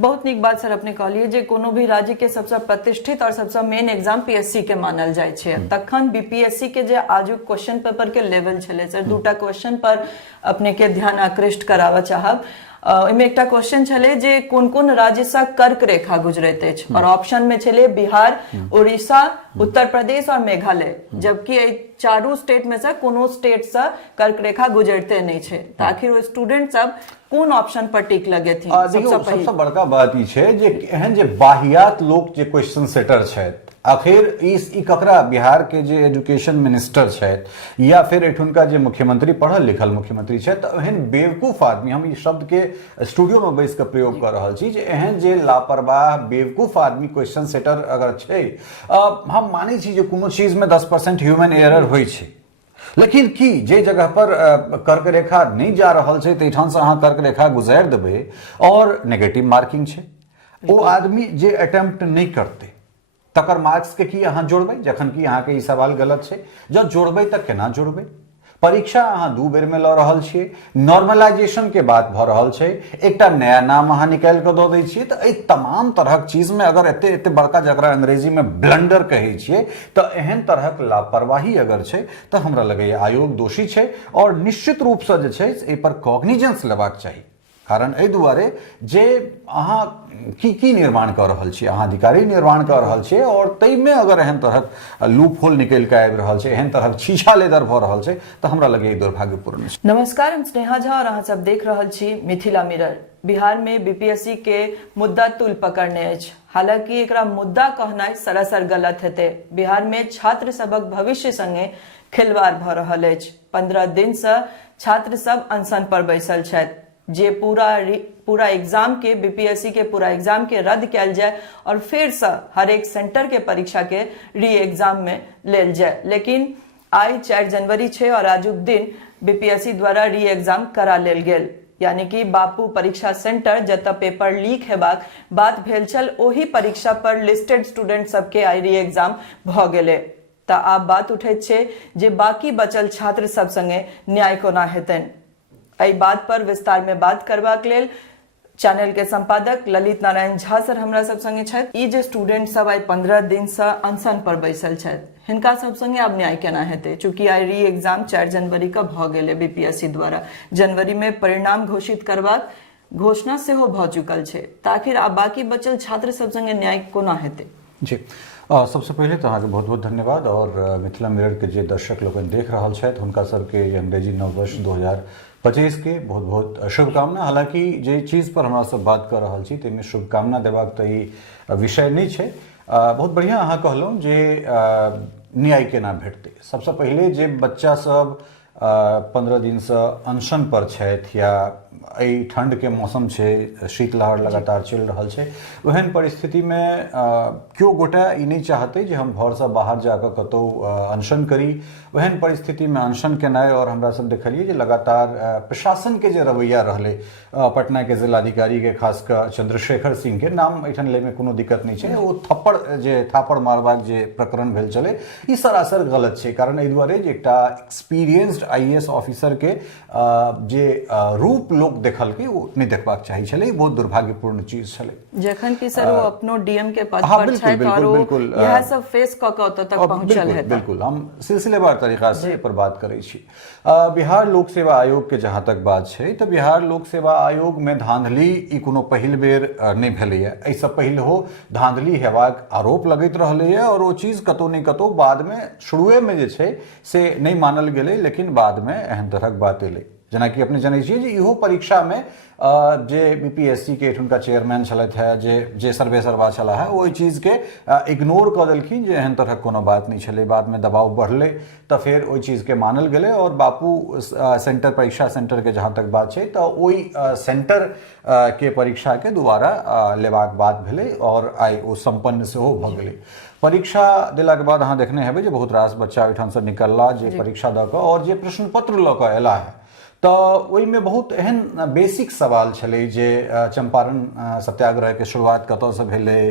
बहुत नीक बात सर अपने कहलिए जे कोनो भी राज्य के सबसे प्रतिष्ठित और सबसे मेन एग्जाम पीएससी के मानल जाय छै। तखन बीपीएससी के जे आजुक क्वेश्चन पेपर के लेवल छले सर, दूटा क्वेश्चन पर अपने के ध्यान आकृष्ट करावा चाहब। इमे एकटा क्वेश्चन छले जे कोन कोन राज्य से कर्क रेखा गुजरैत अछि और ऑप्शन में छले बिहार, उड़ीसा, उत्तर प्रदेश और मेघालय, जबकि चारू स्टेट में से कोनो स्टेट से कर्क रेखा गुजरते नहीं छे। तो आखिर वो स्टूडेंट सब कोन ऑप्शन पर टिक लगे थी? सबसे बड़का बात ई छै जे एहन जे बाहियात लोग जे क्वेश्चन सेटर छथि, आखिर ई ककरा बिहार के जे एजुकेशन मिनिस्टर छथि या फिर एठुनका जे मुख्यमंत्री पढ़ल लिखल मुख्यमंत्री छथि, तो एहन बेवकूफ आदमी, हम ई शब्द के स्टूडियो में बैस के प्रयोग कर रहल छी, जे एहन जे लापरवाह बेवकूफ आदमी क्वेश्चन सेटर अगर छै, हम मानै छी जे कोनो चीज में 10% ह्यूमन एरर होइ छै, लेकिन की जे जगह पर कर्क रेखा नहीं जा रहल छै तैठान से अहाँ कर्क रेखा गुजारि देबै और नेगेटिव मार्किंग छै, ओ आदमी जे अटेम्प्ट नहीं करते तकर मार्क्स के की अहाँ जोड़बै, जखन कि अहाँ के ई सवाल गलत छै। जब जोड़बै तऽ केना जोड़बै? परीक्षा अहाँ 2 बेर में लऽ रहल छियै, नॉर्मलाइजेशन के बात भऽ रहल छै, एकटा नया नाम अहाँ निकालि कऽ दऽ दै छियै। तऽ एहि तमाम तरहक चीज में अगर एते एते बड़का जकरा अंग्रेजी में ब्लंडर कहै छियै, तऽ एहन तरहक लापरवाही अगर छै तऽ हमरा लगैया आयोग दोषी छै और निश्चित रूप से जे छै एहि पर कॉग्निजेंस लेबाक चाही। कारण एहि दुआरे जे अहाँ की निर्माण कर रहल छी, अहाँ अधिकारी निर्माण कर रहल छी और तई में अगर एहन तरहक लूप होल निकल के आबि रहल छै, एहन तरहक छीछा लेदर भऽ रहल छै, तऽ हमरा लगे दुर्भाग्यपूर्ण छै। नमस्कार, हम स्नेहा झा और अहाँ सब देख रहल छी मिथिला मिरर। बिहार में बीपीएससी के मुद्दा तुल पकड़ने अछि, हालांकि एकरा मुद्दा कहनाइ सरासर गलत हेतै। बिहार में छात्र सबक भविष्य संगे खिलवाड़ भऽ रहल अछि। 15 दिन से छात्र सब अनशन पर बैसल छथि जे पूरा एग्जाम के बीपीएससी के पूरा एग्जाम के रद्द किया जाए और फिर से हर एक सेंटर के परीक्षा के री एग्जाम में लेल जाए। लेकिन आई 4 जनवरी छे और आजुक दिन बीपीएससी द्वारा री एग्जाम करा लेल गेल, यानी कि बापू परीक्षा सेंटर जतऽ पेपर लीक हेबाक बात भेल छल, ओही परीक्षा पर लिस्टेड स्टूडेंट सबके आई री एग्जाम भ गेलै। तऽ आब बात उठैत छै जे बाकी बचल छात्र सब संगे न्याय कोना हेतनि। एहि बात पर विस्तार में बात करबाक लेल चैनल के संपादक ललित नारायण झा सर हमरा सब संगे छथि। ई जे स्टूडेंट सब आई 15 दिन से अनशन पर बैसल छथि, हिनका सब संगे आब न्याय केना हेतै? चूंकि आई री एग्जाम 4 जनवरी का भ गेलै बीपीएससी द्वारा, जनवरी में परिणाम घोषित करबाक घोषणा सेहो भ चुकल छै, तऽ आखिर आब बाकी बचल छात्र सब संगे न्याय कोना हेतै? जी, सबसे पहले तो अहाँके बहुत बहुत धन्यवाद और मिथिला मिरर के जे दर्शक लोग देख रहल छथि हुनका सबके अंग्रेजी नववर्ष 2025 के बहुत बहुत शुभकामना। हालांकि जे चीज पर हमरा सब बात कर रहल छी ताहिमे शुभकामना देबाक तऽ ई विषय नहीं छै। बहुत बढ़िया अहाँ कहलहुँ जे न्याय केना भेटतै। सबसे पहले जे बच्चा सब 15 दिन से अनशन पर छथि या एहि ठंड के मौसम छै, शीतलहर लगातार चलि रहल छै, ओहन परिस्थिति में क्यों गोटा ई नहीं चाहते जे हम घर से बाहर जाकर कतौ अनशन करी। ओहन परिस्थिति में अनशन केनाइ और हमरा सब देखलिए जे लगातार प्रशासन के जे रवैया रहले, पटना के जिलाधिकारी के खास कर चंद्रशेखर सिंह के नाम एठन ले में कोनो दिक्कत नहीं छै, ओ थापड़ मारबाक जे प्रकरण भेल चले ई सरासर गलत छै। कारण एहि दुआरे जे एकटा एक्सपीरियंस्ड आईएएस ऑफिसर के जे रूप लोग देखल के वो नहीं देखबाक चाही छले, बहुत दुर्भाग्यपूर्ण चीज छले। जखन कि सर वो अपनो डीएम के पद पर छथि और यह सब फेस क के ओतय तक पहुंचल है। बिल्कुल, हम सिलसिलेवार तरीका से पर बात करै छी। बिहार लोक सेवा आयोग के जहां तक बात छै तऽ बिहार लोक सेवा आयोग में धांधली ई कोनो पहिल बेर नहीं भेलैया। एहिसँ पहिल हो धांधली हेबाक आरोप लगैत रहलैया और वो चीज कतौ नहीं कतौ बाद में शुरुए में जे छै से नहीं मानल गेलै, लेकिन बाद में एहन तरहक बात एलै। जेना कि अपने जानै छियै जे इहो परीक्षा में जे बीपीएससी के एठुनका चेयरमैन छलथि है, जे सर्वेसर्वा छला है, ओहि चीज के इग्नोर कऽ देलखिन जे एहन तरहक कोनो बात नहीं छलै। बाद में दबाव बढ़लै तऽ फेर ओहि चीज के मानल गेलै और बापू सेंटर परीक्षा सेंटर के जहाँ तक बात छै तऽ ओहि सेंटर के परीक्षा के दोबारा लेबाक बात भेलै और आई ओ संपन्न सेहो भऽ गेलै। परीक्षा देलाक बाद अहाँ देखने हेबै जे बहुत रास बच्चा ओहिठाम से निकलला जे परीक्षा दऽ कऽ और जे प्रश्न पत्र लऽ कऽ एला है, तो ओहिमे बहुत एहन बेसिक सवाल छलै जे चंपारण सत्याग्रह के शुरुआत कतौ से भेलै,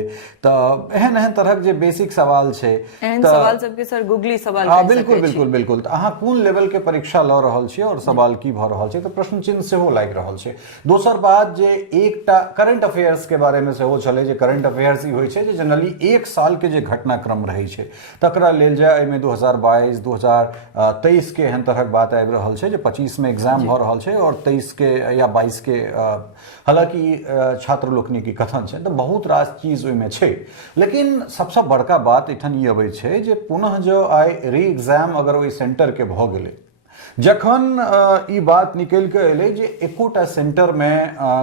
तो एहन एहन तरहक जे बेसिक सवाल छै, एहन तऽ सवाल सबके सर गूगली सवाल हाँ कहि बिल्कुल सकै छी। बिल्कुल बिल्कुल। तो अहाँ कोन लेवल के परीक्षा लऽ रहल छियै और सवाल की भऽ रहल छै, तो प्रश्न चिन्ह सेहो लागि रहल छै। दोसर बात जे एकटा करंट अफेयर्स के बारे में सेहो छलै जे करंट अफेयर्स ई होइ छै जे जनरली एक साल के जे घटनाक्रम रहै छै तकरा लेल जाय, एहिमे 2022 2023 के एहन तरहक बात आबि रहल छै जे 25 में एग्जाम भऽ रहल छै और 23 के या 22 के, हालांकि छात्र लोकनि के कथन छै, तो बहुत रास चीज ओहिमे छै। लेकिन सबसे बड़का बात एठन ई अबै छै जे पुनः जो आइ री एग्जाम अगर ओहि सेंटर के भऽ गेलै, जखन ई बात निकलि कऽ एलै जे एकोटा सेंटर में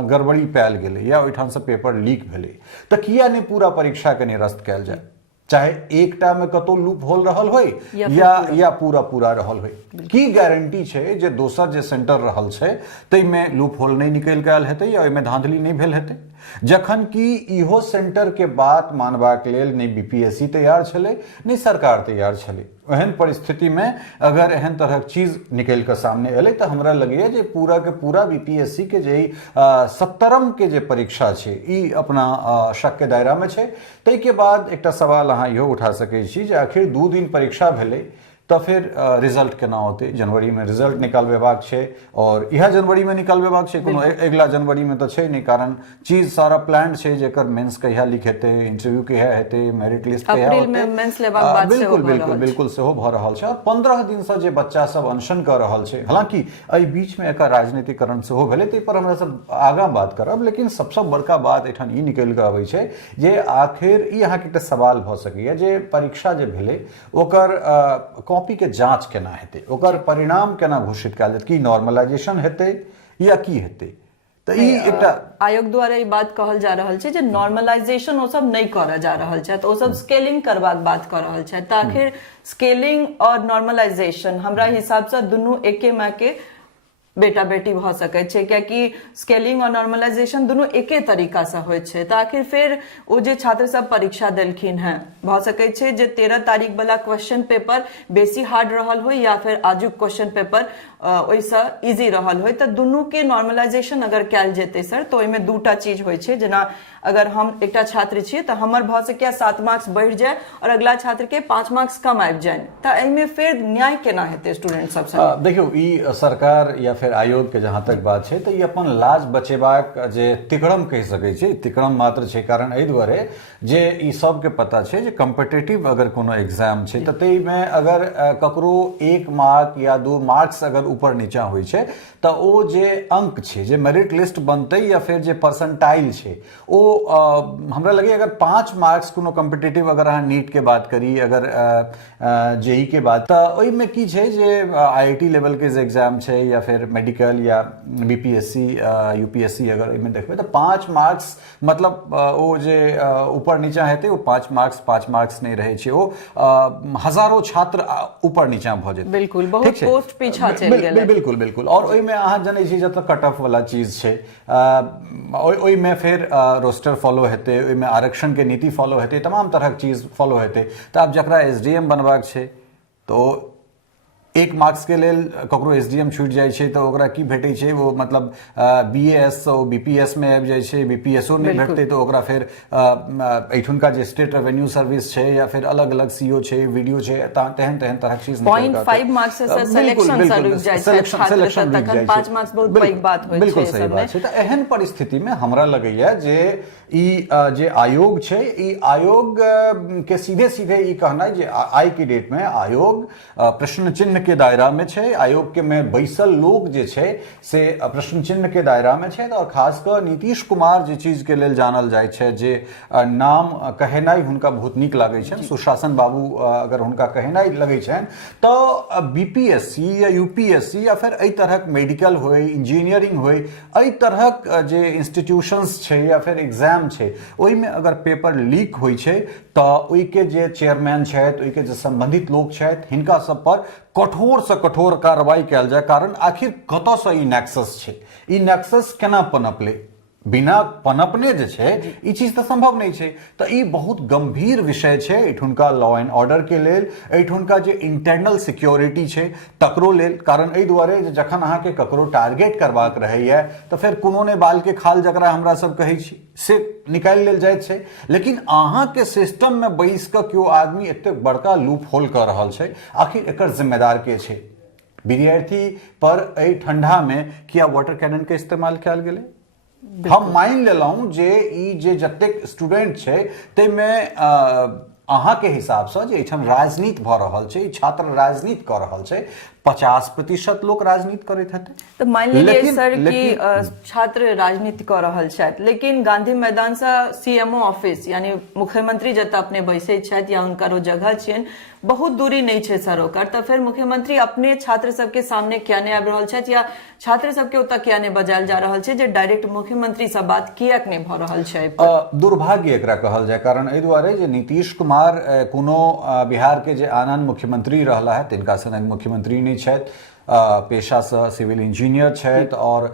गड़बड़ी पायल गेलै या ओहिठाम से पेपर लीक भेलै, तऽ किया नहि पूरा परीक्षा के निरस्त कयल जाय, चाहे एकटा में कतौ लूप होल रहल होय या पूरा पूरा रहल होय। की गारंटी छै जे दोसर जे सेंटर रहल छै ताहिमे लूप होल नहीं निकलि कऽ आयल हेतै या ओहिमे धांधली नहीं भेल हेतै, जखन कि इहो सेंटर के बात मानबाक लेल नहीं बीपीएससी तैयार छलै नहीं सरकार तैयार छलै। एहन परिस्थिति में अगर एहन तरहक चीज निकल कऽ सामने एलै तऽ हमरा लगैए जे पूरा के पूरा बीपीएससी के जे 70म के जे परीक्षा छै ई अपना शक के दायरा में छै। ताहि के बाद एकटा सवाल अहाँ इहो उठा सकै छी जे आखिर 2 दिन परीक्षा भेलै तो फिर रिजल्ट केना होते, जनवरी में रिजल्ट निकालबेबाक छै और इहा जनवरी में निकालबेबाक छै, कोनो अगला जनवरी में तो छै नहीं, कारण चीज सारा प्लान छै जेकर मेंस कहिया लिख हेतै, इंटरव्यू कहिया हेतै, मेरिट लिस्ट कहिया अप्रैल में मेंस लेबाक बात सेहो बिल्कुल भऽ बिल्कुल रहल छै। बिल्कुल सेहो भऽ रहल छै और 15 दिन से जे बच्चा सब अनशन कर रहल छै, हालांकि एहि बीच में एकर राजनीतिकरण सेहो भेलै, ताहि पर हमरा सब आगां बात करब। लेकिन सबसे बड़का बात एठन ई निकलि कऽ अबै छै जे आखिर ई अहाँके एकटा सवाल भऽ सकैए जे परीक्षा जे भेलै ओकर कॉपी के जांच केना हेतै, ओकर परिणाम केना घोषित कयल जेतै, की नॉर्मलाइजेशन हेतै या की हेतै। तऽ ई एकटा आयोग द्वारा ई बात कहल जा रहल छै जे नॉर्मलाइजेशन ओ सब नहीं करऽ जा रहल छै, तो ओ सब स्केलिंग करबाक बात कर रहल छै। तऽ आखिर स्केलिंग और नॉर्मलाइजेशन हमरा हिसाब से दुनू एके माँ के बेटा बेटी भऽ सकै छै, कियाकि स्केलिंग और नॉर्मलाइजेशन दुनू एके तरीका से होइ छै। तऽ आखिर फिर ओ जे छात्र सब परीक्षा देलखिन हैं, भऽ सकै छै जे 13 तारीख वाला क्वेश्चन पेपर बेसी हार्ड रहल हो या फिर आजुक क्वेश्चन पेपर ओहिसँ इजी रहल हो, तऽ दुनू के नॉर्मलाइजेशन अगर कयल जेतै सर तऽ ओहिमे दूटा चीज होइ छै। जेना अगर हम एकटा छात्र छियै तऽ हमर भऽ सकैए 7 मार्क्स बढ़ि जाय और अगला छात्र के 5 मार्क्स कम आबि जाय, तऽ एहिमे फिर न्याय केना हेतै स्टूडेंट सब संगे? देखियो ई सरकार या फिर आयोग के जहां तक बात छै तऽ ई अपन लाज बचेबाक जे तिकड़म कहि सकै छै, तिकड़म मात्र छै। कारण एहि दुआरे जे ई सबके पता छै जे कॉम्पिटिटिव अगर कोनो एग्जाम छै तऽ ताहिमे अगर ककरो 1 मार्क या 2 मार्क्स अगर ऊपर नीचा होइ छै तऽ ओ जे अंक छै, जे मेरिट लिस्ट बनतै या फिर जे परसेंटाइल छै, ओ हमरा लगे अगर 5 मार्क्स कोनो कॉम्पिटिटिव अगर अहाँ नीट के बात करी, अगर जेई के बात, तऽ ओहिमे की छै जे आईआईटी लेवल के जे एग्जाम छै या फिर मेडिकल या बीपीएससी यूपीएससी अगर एहिमे देखबै तऽ 5 मार्क्स मतलब ओ जे ऊपर नीचा हेतै ओ 5 मार्क्स नहीं रहै छै, ओ हजारों छात्र ऊपर नीचा भऽ जेतै। बिल्कुल, बहुत पोस्ट पीछा चलि गेलै। बिल्कुल बिल्कुल। और ओहिमे अहाँ जनै छी जतऽ कट ऑफ वाला चीज छै, ओहिमे फिर रोस्टर फॉलो हेतै, ओहिमे आरक्षण के नीति फॉलो हेतै, तमाम तरहक चीज फॉलो हेतै। तऽ आब जकरा एसडीएम बनबाक छै तो 1 मार्क्स के लेल ककरो एसडीएम छूटि जाइ छै तऽ ओकरा की भेटै छै, वो मतलब बीएएस ओ बीपीएस में आबि जाइ छै, बीपीएसओ नहीं भेटतै तो ओकरा फिर एठुनका जे स्टेट रेवेन्यू सर्विस छै या फिर अलग अलग सीओ छै, वीडियो छै, तेहन तेहन तरहक चीज 0.5 मार्क्स से सिलेक्शन से रुक जाइ छै छात्र, तखन 5 मार्क्स बहुत पैघ बात होइ छै। बिल्कुल सही बात छै। तऽ एहन परिस्थिति में हमरा लगैया जे ई जे आयोग छै, ई आयोग के सीधे सीधे ई कहना जे आई की डेट में आयोग प्रश्न चिन्ह के दायरा में छै, आयोग के में बैसल लोग जे छै से प्रश्न चिन्ह के दायरा में छै। और खासकर नीतीश कुमार जे चीज के लेल जानल जाइ छै, जे नाम कहेनाइ हुनका बहुत नीक लागै छनि, सुशासन बाबू अगर हुनका कहेनाइ लगै छनि तऽ बीपीएससी या यूपीएससी या फिर एहि तरहक मेडिकल होय, इंजीनियरिंग होय, एहि तरहक जे इंस्टीट्यूशंस छै या फिर एग्जाम छै, ओहिमे अगर पेपर लीक होइ छै तऽ ओहिके जे चेयरमैन छथि, ओहिके जे संबंधित लोग छथि, हिनका सब पर कठोर से कठोर कार्रवाई कयल जाय। कारण आखिर कतऽ से ई नेक्सस छै, ई नेक्सस केना पनपलै, बिना पनपने जे छै ई चीज तऽ संभव नहीं छै। तऽ ई बहुत गंभीर विषय छै एठुनका लॉ एंड ऑर्डर के लेल, एठुनका जे इंटरनल सिक्योरिटी छै तकरो लेल। कारण एहि दुआरे जे जखन अहाँके ककरो टारगेट करबाक रहैया तऽ फेर कोनो ने बाल के खाल जकरा हमरा सब कहै छी से निकालि लेल जाइत छै। लेकिन अहाँके सिस्टम में बैस कऽ केओ आदमी एतेक बड़का लूप होल कर रहल छै, आखिर एकर जिम्मेदार के छै? विद्यार्थी पर एहि ठंडा में किया वाटर कैनन के इस्तेमाल कयल गेलै? हम मान लेलहुं जे ई जे जतेक स्टूडेंट छै ताहिमे अहाँके हिसाब से जे एहिठाम राजनीति भऽ रहल छै, छात्र राजनीति कऽ रहल छै, 50% लोग राजनीति करैत हेतै। तो मान लीजिए सर कि छात्र राजनीति कऽ रहल छथि, लेकिन गांधी मैदान से सीएमओ ऑफिस यानी मुख्यमंत्री जतऽ अपने बैसे छथि या हुनकर ओ जगह छियनि बहुत दूरी नहीं छै सर ओकर, तऽ फिर मुख्यमंत्री अपने छात्र सबके सामने किया नहीं आबि रहल छथि या छात्र सबके ओतऽ किया नहीं बजायल जा रहल छै जे डायरेक्ट मुख्यमंत्री से बात किएक नहीं भऽ रहल छै? दुर्भाग्य एकरा कहल जाय। कारण एहि दुआरे जे नीतीश कुमार कोनो बिहार के जे आनंद मुख्यमंत्री रहला है तिनका सनक मुख्यमंत्री नहीं छथि, पेशा से सिविल इंजीनियर छथि और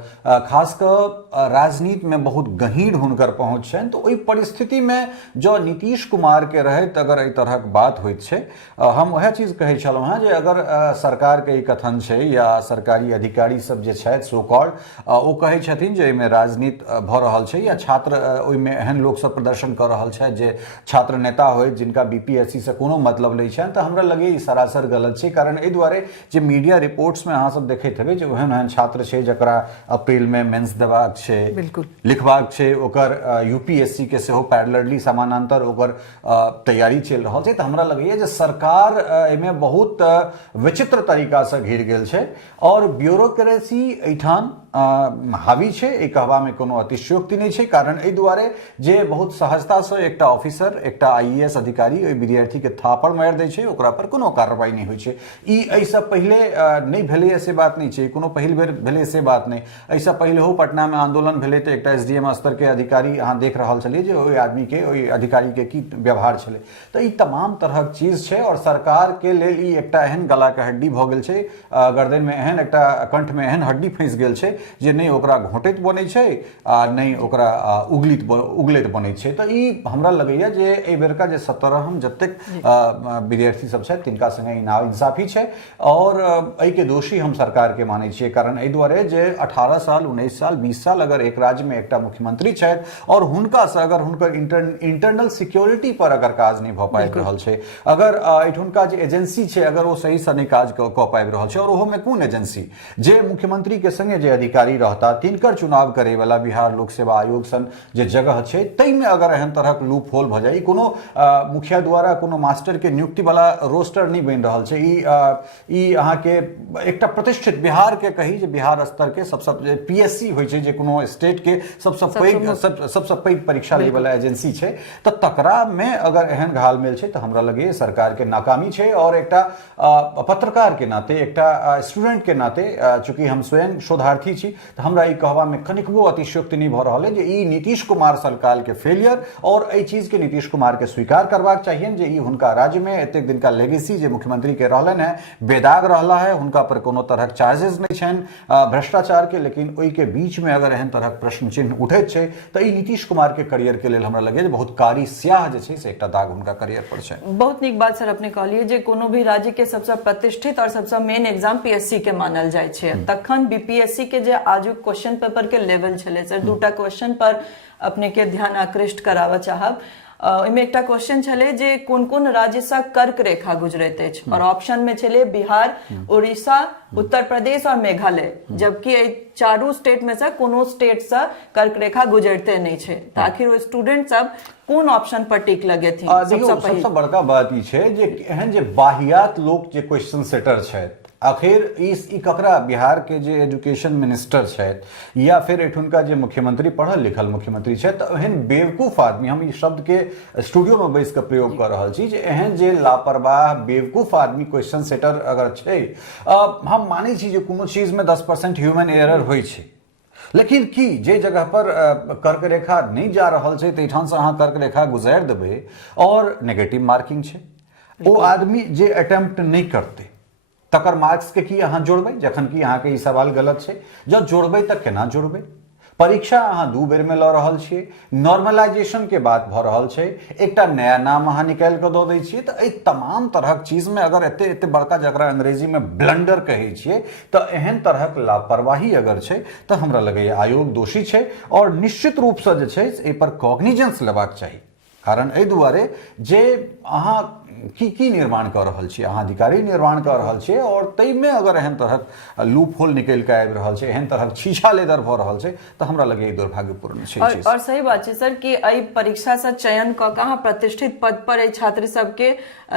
खास कऽ राजनीति में बहुत गहींर हुनकर पहुंच छनि। तो ओहि परिस्थिति में जो नीतीश कुमार के रहैत अगर एहि तरहक बात होइत छै, हम वह चीज कहै छलहुँ हेँ जे अगर सरकार के ई कथन छै या सरकारी अधिकारी सब जे छथि सो कॉल्ड ओ कहै छथिन जे एहिमे राजनीति भऽ रहल छै या छात्र ओहिमे एहन लोक सब प्रदर्शन कऽ रहल छथि जे छात्र नेता होय जिनका बीपीएससी से कोनो मतलब नहीं छनि, तऽ हमरा लगे ई सरासर गलत छै। कारण एहि दुआरे जे मीडिया रिपोर्ट्स में अहाँ सब देखैत हेबै जे ओहन ओहन छात्र छै जकरा अप्रैल में मेंस देबाक छै, लिखबाक छै, ओकर यूपीएससी के सेहो पैरेलली समानांतर ओकर तैयारी चलि रहल छै। तऽ हमरा लगैए जे सरकार एहिमे बहुत विचित्र तरीका से घिर गेल छै और ब्यूरोक्रेसी एहिठाम हावी छै। ई कहबा में कोनो अतिशयोक्ति नहीं छै। कारण एहि दुआरे जे बहुत सहजता से एकटा ऑफिसर एकटा आईएएस अधिकारी ओहि विद्यार्थी के थापड़ मारि दै छै, ओकरा पर कोनो कार्रवाई नहीं होइ छै। ई एहिसँ पहिले नहीं भेलै से बात नहीं छै, कोनो पहिल बेर भेलै से बात नहीं। एहिसँ पहिले हो पटना में आंदोलन भेलै तऽ एकटा एसडीएम स्तर के अधिकारी अहाँ देख रहल छलियै जे ओहि आदमी के ओहि अधिकारी के की व्यवहार छलै। तऽ ई तमाम तरहक चीज छै और सरकार के लेल ई एकटा एहन गला के हड्डी भऽ गेल छै, गर्दन में एहन एकटा कंठ में एहन हड्डी फंसि गेल छै जे नहीं ओकरा घोंटैत बनै छै आ नहीं ओकरा उगलैत बनै छै। तऽ ई हमरा लगैया जे एहि बेरका जे 17 जतेक विद्यार्थी सब छै तिनका संगे ई नाइंसाफी छै और एहि के दोषी हम सरकार के मानै छियै। कारण एहि दुआरे जे 18 साल 19 साल 20 साल अगर एक राज्य में एकटा मुख्यमंत्री छथि और हुनका से अगर हुनकर इंटरनल सिक्योरिटी पर अगर काज नहीं भऽ पाबि रहल छै, अगर एठुनका जे एजेंसी छै अगर वो सही से नहीं काज कऽ पाबि रहल छै, और ओहो में कोन एजेंसी जे मुख्यमंत्री के संगे जे अधिकारी रहता तिनकर चुनाव करे वाला बिहार लोक सेवा आयोग सन जे जगह छै तै में अगर एहन तरहक लूप होल भऽ जाय, कोनो मुखिया द्वारा कोनो मास्टर के नियुक्ति वाला रोस्टर नहीं बनि रहल छै। ई अहाँ के एकटा प्रतिष्ठित बिहार के कही जे बिहार स्तर के सबसे पीएससी होइ छै जे कोनो स्टेट के सबसे पैघ परीक्षा लै वाला एजेंसी छै, तऽ तकरा में अगर एहन घालमेल छै तऽ हमरा लगे सरकार के नाकामी छै। और एकटा पत्रकार के नाते एकटा स्टूडेंट के नाते चूंकि हम स्वयं शोधार्थी छी तऽ हमरा ई कहबा में कनिकबो अतिशयोक्ति नहीं भऽ रहल है जे ई नीतीश कुमार सरकार के फेलियर और एहि चीज के नीतीश कुमार के स्वीकार करबाक चाहिए जे ई हुनका राज्य में एतेक दिन का लेगेसी जे मुख्यमंत्री के रहलन है बेदाग रहला है, हुनका पर कोनो तरहक चार्जेस नहीं छनि भ्रष्टाचार के। लेकिन ओहि के बीच में अगर एहन तरहक प्रश्न चिन्ह उठैत छै तऽ ई नीतीश कुमार के करियर के लेल हमरा लगे बहुत कारी स्याह जे छै से एकटा दाग हुनका करियर पर छै। बहुत नीक बात सर अपने कहलिए जे कोनो भी राज्य के सबसे प्रतिष्ठित और सबसे मेन एग्जाम पीएससी के मानल जाय छै। तखन बीपीएससी के जे आजुक क्वेश्चन पेपर के लेवल छलै सर, दूटा क्वेश्चन पर अपने के ध्यान आकृष्ट कराबऽ चाहब। ओहिमे एकटा क्वेश्चन छलै जे कोन कोन राज्य से कर्क रेखा गुजरैत अछि और ऑप्शन में छलै बिहार, उड़ीसा, उत्तर प्रदेश और मेघालय, जबकि चारू स्टेट में से कोनो स्टेट से कर्क रेखा गुजरते नहीं छै। तऽ आखिर वो स्टूडेंट सब कोन ऑप्शन पर टिक लगेथिन? सबसे बड़का बात ई छै जे एहन जे बाहियात लोक जे क्वेश्चन सेटर छथि, आखिर ई ककरा बिहार के जे एजुकेशन मिनिस्टर छथि या फिर एठुनका जे मुख्यमंत्री पढ़ल लिखल मुख्यमंत्री छथि, तऽ एहन बेवकूफ आदमी, हम ई शब्द के स्टूडियो में बैस के प्रयोग कर रहल छी, जे एहन जे लापरवाह बेवकूफ आदमी क्वेश्चन सेटर अगर छै, हम मानै छी जे कोनो चीज में 10% ह्यूमन एरर होइ छै। लेकिन की जे जगह पर कर्क रेखा नहीं जा रहल छै तैठाम से अहाँ कर्क रेखा गुजारि देबै और नेगेटिव मार्किंग छै, ओ आदमी जे अटेम्प्ट नहीं करते तकर मार्क्स के की अहाँ जोड़बै, जखन कि अहाँ के ई सवाल गलत छै। जब जोड़बै तऽ केना जोड़बै? परीक्षा अहाँ 2 बेर में ल रहल छियै, नॉर्मलाइजेशन के बात भ रहल छै, एकटा नया नाम अहाँ निकाल के दऽ दै छियै। तऽ एहि तमाम तरहक चीज में अगर एते एते बड़का जकरा अंग्रेजी में ब्लंडर कहै छियै, तऽ एहन तरहक लापरवाही अगर छै तऽ हमरा लगैया आयोग दोषी छै और निश्चित रूप से जे छै एहि पर कॉग्निजेंस लेबाक चाही। कारण एहि दुआरे जे अहाँ की निर्माण कर रहल छी, अहाँ अधिकारी निर्माण कर रहल छी और तई में अगर एहन तरहक लूप होल निकल के आबि रहल छै, एहन तरहक छीछा लेदर भ रहल छै, तऽ हमरा लगे ई दुर्भाग्यपूर्ण छै चीज। और सही बात छै सर कि एहि परीक्षा से चयन क के अहाँ प्रतिष्ठित पद पर एहि छात्र सबके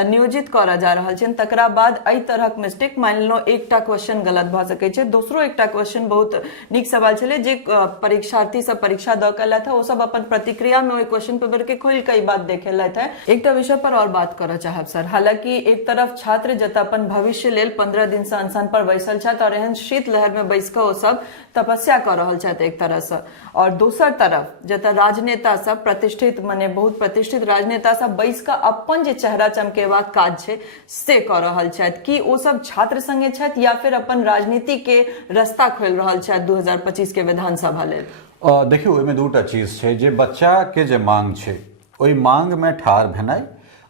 नियोजित करा जा रहल छै, तकरा बाद एहि तरहक मिस्टेक, मान लो एकटा क्वेश्चन गलत भ सकै छै, दोसरो एकटा क्वेश्चन बहुत नीक सवाल छलै जे परीक्षार्थी सब परीक्षा द के लाथ ओ सब अपन प्रतिक्रिया में ओहि क्वेश्चन पेपर के खोल के बात देखे लाथ है। एकटा विषय पर और बात करऽ चाहब सर, हालांकि एक तरफ छात्र जत अपन भविष्य लेल 15 दिन से अनशन पर बैसल छथि और एहन शीत लहर में बैस के ओ सब तपस्या कर रहल छथि एक तरह से, और दोसर तरफ जत राजनेता सब प्रतिष्ठित माने बहुत प्रतिष्ठित राजनेता सब बैस के अपन जे चेहरा चमकेबाक काज छै से कर रहल छथि। कि ओ सब छात्र संगे छथि या फिर अपन राजनीति के रास्ता खोल रहल छथि 2025 के विधानसभा लेल? देखियो ओहिमे दूटा चीज छै, जे बच्चा के जे मांग छै ओहि मांग में ठार भेनाइ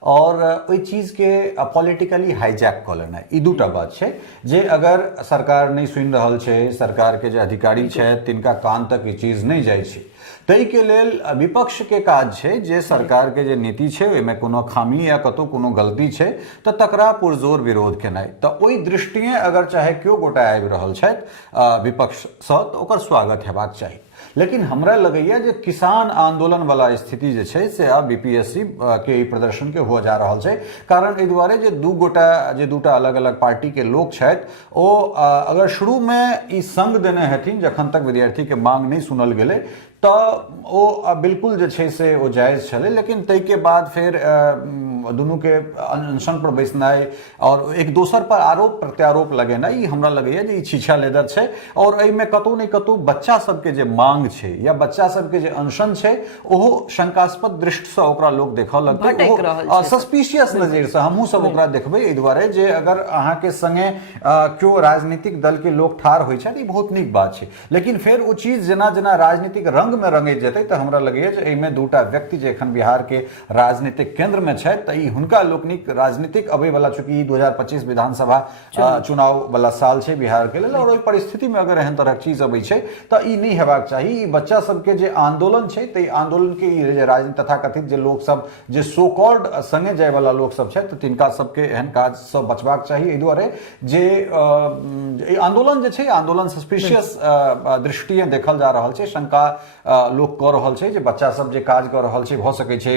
और ओहि चीज के पॉलिटिकली हाईजैक कऽ लेनाइ, ई दूटा बात छै जे अगर सरकार नहीं सुनि रहल छै, सरकार के जे अधिकारी छै तिनका कान तक ई चीज नहीं जाइ छै, तई के लेल विपक्ष के काज छै जे सरकार के जे नीति छै ओहिमे कोनो खामी या कतौ कोनो गलती छै तऽ तकरा पुरजोर विरोध केनाइ। तऽ ओहि दृष्टिए अगर चाहे केओ गोटा आबि रहल छथि विपक्ष सँ तऽ ओकर स्वागत हेबाक चाही। लेकिन हमरा लगैया जे किसान आंदोलन वाला स्थिति जे छै से अब बीपीएससी के ई प्रदर्शन के हुआ जा रहल छै। कारण एहि दुआरे जे दूटा अलग अलग पार्टी के लोग छथि ओ अगर शुरू में ई संग देने हेथिन जखन तक विद्यार्थी के मांग नहीं सुनल गेलै तऽ ओ बिल्कुल जे छै से ओ जायज छलै, लेकिन तई के बाद फिर दुनू के अनशन पर बैसनाइ और एक दोसर पर आरोप प्रत्यारोप लगेनाइ, ई हमरा लगैया जे ई छीछा लेदर छै। और एहिमे कतौ नहीं कतौ बच्चा सबके जे मांग छै या बच्चा सबके जे अनशन छै ओहो शंकास्पद दृष्टि से ओकरा लोग देखऽ लगतै, ओहो सस्पिशियस नजर से हमहूँ सब ओकरा देखबै। एहि दुआरे जे अगर अहाँ के संगे केओ राजनीतिक दल के लोग ठार होइ छथि ई बहुत नीक बात छै, लेकिन फिर ओ चीज जेना जेना राजनीतिक रंग में रंगैत जेतै तऽ हमरा लगैया जे एहिमे दूटा व्यक्ति जे एखन बिहार के राजनीतिक केंद्र में छथि तऽ ई हुनका लोकनिक राजनीतिक अबै वाला, चूंकि 2025 विधानसभा चुनाव वाला साल छै बिहार के लेल, और ओहि परिस्थिति में अगर एहन तरहक चीज अबै छै तऽ ई नहीं हेबाक चाही। ई बच्चा सबके जे आंदोलन छै तऽ ई आंदोलन के ई जे राजनीति तथाकथित जे लोग सब जे सो कॉल्ड संगे जाय वाला लोग सब छथि तिनका सबके एहन काज से बचबाक चाही। एहि दुआरे जे आंदोलन जे छै आंदोलन सस्पिशियस दृष्टिए देखल जा रहल छै, शंका लोग कऽ रहल छै जे बच्चा सब जे काज कऽ रहल छै भऽ सकै छै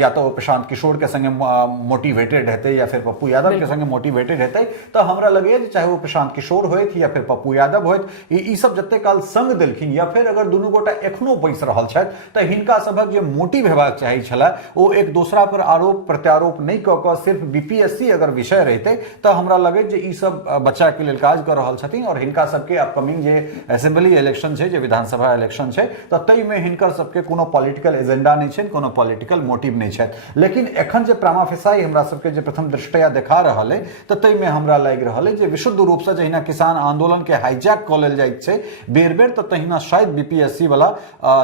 या तो प्रशांत किशोर के संगे मोटिवेटेड हेतै या फिर पप्पू यादव के संगे मोटिवेटेड हेतै। तऽ हमरा लगैया जे चाहे वो प्रशांत किशोर होइत या फिर पप्पू यादव होइत, ई सब जते काल संग देलखिन या फिर अगर दुनू गोटा एखनो बैस रहल छथि तऽ हिनका सभक जे मोटिव हेबाक चाही छलै ओ एक दोसरा पर आरोप प्रत्यारोप नहीं कऽ कऽ सिर्फ बीपीएससी अगर विषय रहितै तऽ हमरा लगै जे ई सब बच्चा के लेल काज कऽ रहल छथिन। और हिनका सबके अपकमिंग जे असेंबली इलेक्शन छै, जे विधानसभा इलेक्शन छै, तऽ तई में हिनकर सबके कोनो पॉलिटिकल एजेंडा नहीं छै, कोनो पॉलिटिकल मोटिव नहीं छै। लेकिन एखन जे प्रमा फेसाई हमरा सबके जे प्रथम दृष्टया देखा रहल है तऽ तई में हमरा लागि रहल है जे विशुद्ध रूप से जहिना किसान आंदोलन के हाईजैक कऽ लेल जाइत छै बेर बेर, तऽ तहिना शायद बीपीएससी वाला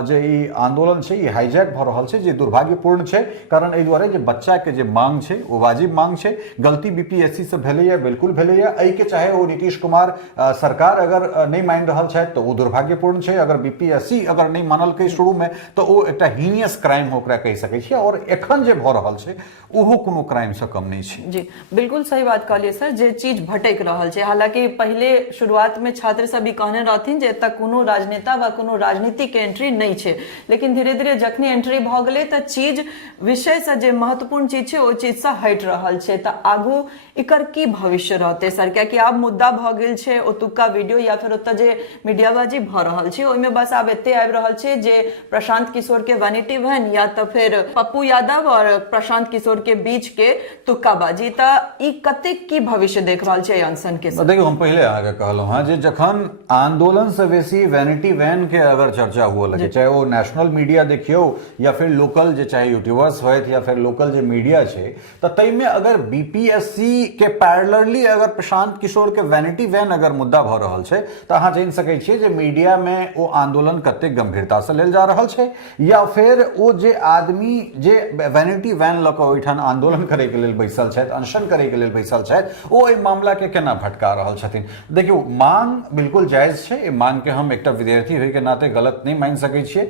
जे ई आंदोलन छै ई हाईजैक भऽ रहल छै, जे दुर्भाग्यपूर्ण छै। कारण एहि दुआरे जे बच्चा के जे मांग छै ओ वाजिब मांग छै। गलती बीपीएससी से भेलैया, बिल्कुल भेलैया, एहि के चाहे ओ नीतीश कुमार सरकार अगर नहीं मान रहल छथि तऽ ओ दुर्भाग्यपूर्ण छै। अगर बीपीएससी अगर नहीं मानलकै शुरू में तऽ ओ एकटा हीनियस क्राइम ओकरा कहि सकै छियै, और एखन जे भऽ रहल छै ओहो कोनो क्राइम से कम नहीं छै। जी बिल्कुल सही बात कहलिए सर, जे चीज भटक रहल छै। हालांकि पहले शुरुआत में छात्र सब ई कहने रहथिन जे एतऽ कोनो राजनेता व कोनो राजनीति के एंट्री नहीं छै, लेकिन धीरे धीरे जखनी एंट्री भऽ गेलै तऽ चीज विषय से जे महत्वपूर्ण चीज छै ओ चीज से हटि रहल छै। तऽ आगू एकर की भविष्य रहते सर? कियाकि आब मुद्दा भऽ गेल छै ओतुका वीडियो या फिर ओतऽ जे मीडियाबाजी भऽ रहल छै ओहिमे बस आब एते आबि रहल छै जे प्रशांत किशोर के वैनिटी वैन या तो फिर पप्पू यादव और प्रशांत किशोर के बीच के तुक्काबाजी त ई कतेक की भविष्य देख रहल छै अनशन के तो देखियो हम पहले आगे कहलहुँ हाँ जे जखन आंदोलन से बेसी वैनिटी वैन के अगर चर्चा हुआ लगे, चाहे वो नेशनल मीडिया देखियो या फिर लोकल जे चाहे यूट्यूबर्स होत या फिर लोकल जे मीडिया छै, तो तई में अगर बीपीएससी के पैरेलली अगर प्रशांत किशोर के वैनिटी वैन अगर मुद्दा भ रहल छै, तो अहाँ जान सकै छियै जे मीडिया में वो आंदोलन कते गंभीरता से लेल जा रहल छै, या फिर वो जे आदमी जे वैनिटी वैन लऽ कऽ ओहिठाम आंदोलन करे के लेल बैसल छथि, अनशन करे के लेल बैसल छथि, ओ एहि मामला के केना भटका रहल छथिन। देखियो मांग बिल्कुल जायज छै, मांग के हम एकटा विद्यार्थी होय के नाते गलत नहीं मान सकै छियै।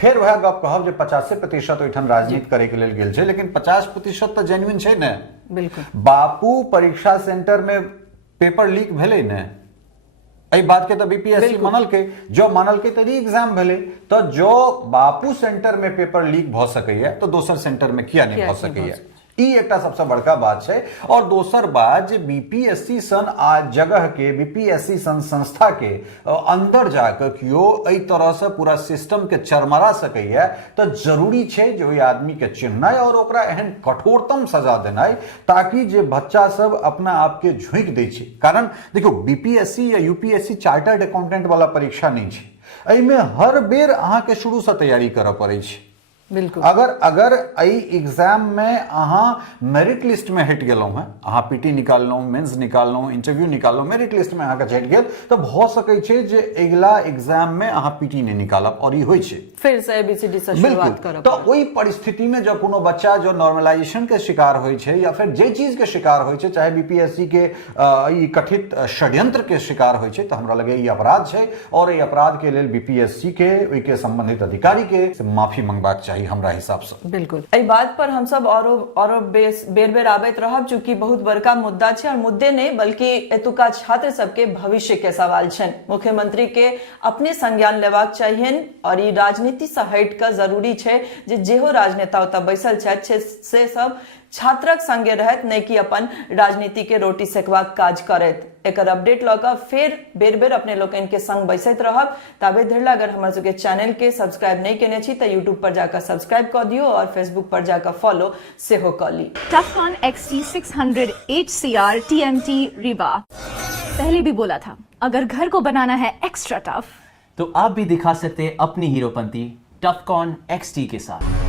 फिर वह गप कहब जे 50% ओहिठाम राजनीति करे के लेल गेल छै, लेकिन 50% तो जेन्युइन छै ने। बिल्कुल बापू परीक्षा सेंटर में पेपर लीक भेलै ने, एहि बात के तो बीपीएससी मानल के, जो मानल के तरी एग्जाम भेले, तो जो बापू सेंटर में पेपर लीक भ सकैया तो दोसर सेंटर में किया नहीं भ सकैया, ई एकटा सबसे बड़का बात छै। और दोसर बात जे बीपीएससी सन आज जगह के बीपीएससी सन संस्था के अंदर जाकर कियो एहि तरह से पूरा सिस्टम के चरमरा सकैया, तो जरूरी छै जे ओहि आदमी के चिन्हनाइ और ओकरा एहन कठोरतम सजा देनाइ, ताकि जे बच्चा सब अपना आप के झुकि दै छै। कारण देखियो बीपीएससी या यूपीएससी चार्टर्ड अकाउंटेंट वाला परीक्षा नहीं छै, एहि में हर बेर अहाँ के शुरू से तैयारी करऽ पड़ै छै। बिल्कुल अगर एई एग्जाम में अहाँ मेरिट लिस्ट में हट गेलौं हैं, अहाँ पीटी निकाललौं, मेंस निकाललौं, इंटरव्यू निकाललौं, मेरिट लिस्ट में अहाँ के हट गेल, तब हो सकै छै जे अगिला एग्जाम में अहाँ पीटी नहीं निकालब, और ई होय छै फिर से एबीसीडी से शुरुआत करब। तो ओई परिस्थिति में जब कोनो बच्चा जो नॉर्मलाइजेशन के शिकार होय छै या फिर जे चीज के शिकार होय छै, चाहे बीपीएससी के ई कथित षड्यंत्र के शिकार होय छै, तो हमरा लगे ई अपराध छै, और ई अपराध के लेल बीपीएससी के ओई के संबंधित अधिकारी के माफी मंगबाक चाहिए हमरा हिसाब से। बिल्कुल एहि बात पर हम सब और बेर बेर आबैत रहब, चूंकि बहुत बड़का मुद्दा छै, और मुद्दे नहीं बल्कि एतुका छात्र सबके भविष्य के सवाल छन। मुख्यमंत्री के अपने संज्ञान लेबाक चाहिए, और ई राजनीति से हट कऽ जरूरी छै जे जेहो राजनेता ओतऽ बैसल छथि से सब छात्रक संगे रहत, नहीं कि अपन राजनीति के रोटी सेकबाक काज करत। एकर अपडेट लऽ कऽ फेर बेर बेर अपने लोकनि के संग बैसैत रहब। ताबे धरि अगर हमर सबके चैनल के सब्सक्राइब नहीं केने छी तऽ यूट्यूब पर जाकर सब्सक्राइब कऽ दियो, और फेसबुक पर जाकर फॉलो सेहो कऽ ली। टफकॉन XT 600 HCR TMT Riva। पहले भी बोला था, अगर घर को बनाना है एक्स्ट्रा टफ, तो आप भी दिखा सकते हैं अपनी हीरोपंती टफकॉन XT के साथ।